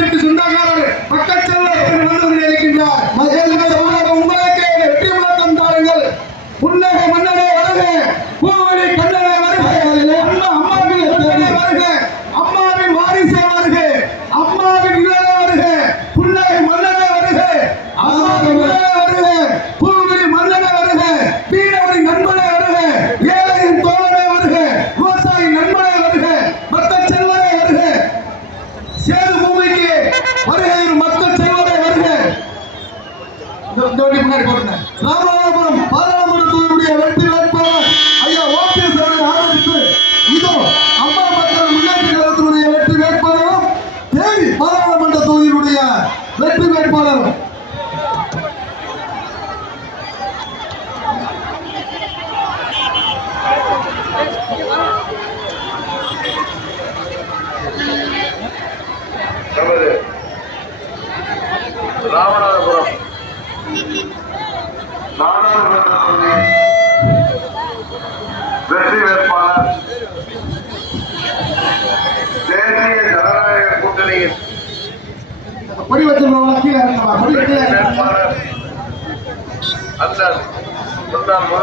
சின்னத்திற்கு சொந்தக்காரர் பக்கச்செல்வர் வந்து இருக்கின்றார். உங்களுக்கு வெற்றி முழக்கம் தாருங்கள். புன்னகை மன்னனே வருக, பூவெளி கண்ணனே வருக, அம்மாவின் வருக, அம்மாவின் வாரிசே வருக, அம்மாவின் நிழலே வருக, புன்னகை மன்னனே வருக, அம்மாவின் நிழலே வருக, பூவெளி மன்னனே வருக, மீனவரின் நண்பனே வருக, ஏழையின் தோழனே வருக, விவசாயி நண்பனே வருக, மக்கள் செல்வரே வருக, சேது பூமிக்கு வருகை மக்கள் செல்வரே வருக. முன்னாடி போடுங்க. ராமநாதபுரம் பாராளுமன்றத்தினுடைய வெற்றி வேட்பாளர் ஐயா ஓபிஎஸ் அவர்களை ஆதரித்து இதோ அம்மா மக்கள் முன்னேற்ற கழகத்தினுடைய வெற்றி வேட்பாளரும் தேனி பாராளுமன்ற தொகுதியினுடைய வெற்றி வேட்பாளரும் ராமநாதபுரம் நாடாளுமன்ற தொகுதி வெற்றி வேட்பாளர் தேசிய ஜனநாயக கூட்டணியின் வேட்பாளர் அந்த